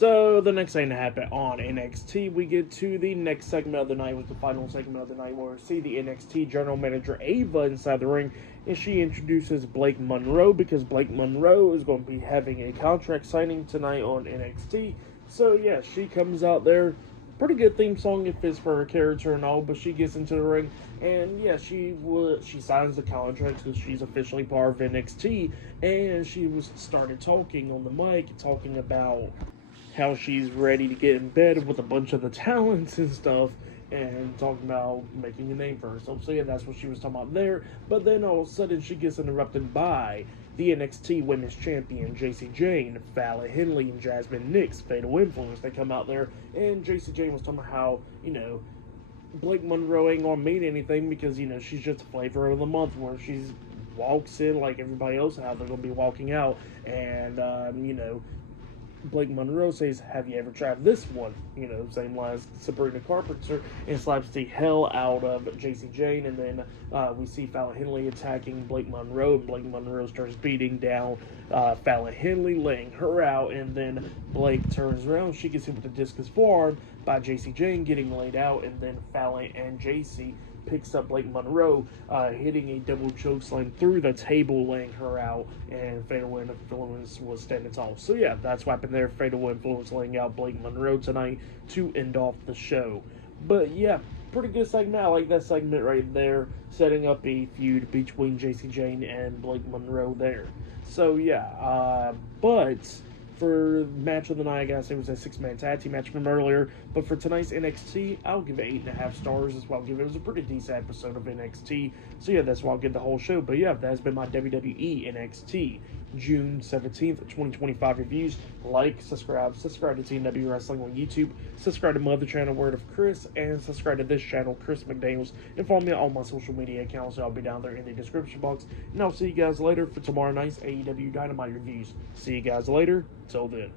So the next thing to happen on NXT, we get to the next segment of the night, with the final segment of the night, where we see the NXT General Manager Ava inside the ring, and she introduces Blake Monroe, because Blake Monroe is going to be having a contract signing tonight on NXT. So yeah, she comes out there. Pretty good theme song, it fits for her character and all, but she gets into the ring, and yeah, she signs the contract, so she's officially part of NXT, and she started talking on the mic, talking about how she's ready to get in bed with a bunch of the talents and stuff, and talking about making a name for herself. So yeah, that's what she was talking about there. But then all of a sudden, she gets interrupted by the NXT Women's Champion, Jayne, Fallon, Henley, and Jazmin Fatal Influence. They come out there, and Jayne was talking about how, Blake Monroe ain't gonna mean anything because, she's just a flavor of the month, where she's walks in like everybody else, how they're gonna be walking out, and Blake Monroe says, "Have you ever tried this one?" Same line as Sabrina Carpenter, and slaps the hell out of Jayne. And then we see Fallon Henley attacking Blake Monroe, and Blake Monroe starts beating down Fallon Henley, laying her out. And then Blake turns around, she gets hit with a discus forearm by Jayne, getting laid out. And then Fallon and Jacy picks up Blake Monroe, hitting a double chokeslam through the table, laying her out, and Fatal Influence was standing tall. So yeah, that's what happened there. Fatal Influence laying out Blake Monroe tonight to end off the show. But yeah, pretty good segment. I like that segment right there, setting up a feud between Jayne and Blake Monroe there. So yeah, but for match of the night, I gotta say, it was a 6-man tag team match from earlier. But for tonight's NXT, I'll give it 8.5 stars as well. It was a pretty decent episode of NXT. So yeah, that's why I'll give the whole show. But yeah, that has been my WWE NXT June 17th, 2025 reviews. Like, subscribe to TNW Wrestling on YouTube, subscribe to my other channel, Word of Chris, and subscribe to this channel, Chris McDaniels, and follow me on all my social media accounts. I'll be down there in the description box. And I'll see you guys later for tomorrow night's AEW Dynamite reviews. See you guys later. Till then.